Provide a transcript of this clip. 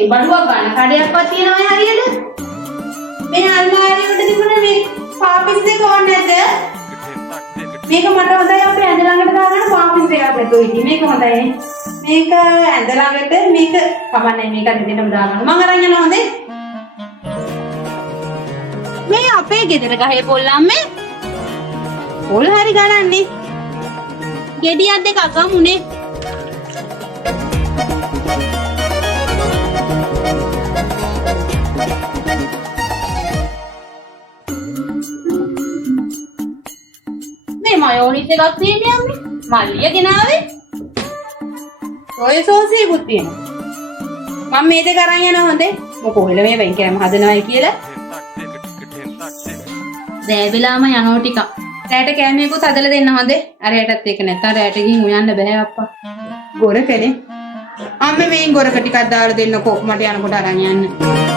මේකේ බඩුවක් ගන්න කඩයක්වත් තියෙනවයි හරියද? මේ අල්මාරිය උඩ තිබුණේ මේ පාපිස් දෙක ඕනේ නැද්ද? මේක මට හොඳයි අපේ ඇඳ ළඟට දාගන්න පාපිස් දෙකක් ඇතුළේ ඉති. මේක හොඳයි. මේක ඇඳ ළඟට මේක කමන්නේ මේක දෙන්නම දාගන්න. මම අරන් යනවා හොඳේ. මේ අපේ ගෙදර ගහේ පොල් අම්මේ. පොල් හරි ගණන්නේ. ගෙඩියක් දෙකක් ගමුනේ. මයෝනිස් එකක් තියෙන්නේ අම්මේ. මල්ලිය ගෙනාවේ. ඔය සෝසියකුත් තියෙනවා. මම මේ දෙක අරන් යනවා හොඳේ. මොකෝ වෙල මේ වෙන් කරම හදනවයි කියලා. දැන් වෙලාම යනවා ටික. රැට කෑමේකුත් හදලා දෙන්න හොඳේ. අර රැටත් එක නැත්තම් රැට ගිහින් උයන්න බෑ අප්පා. ගොර කනේ. අම්මේ මේ ගොරක ටිකක් දාලා දෙන්නකෝ මට යනකොට අරන් යන්න.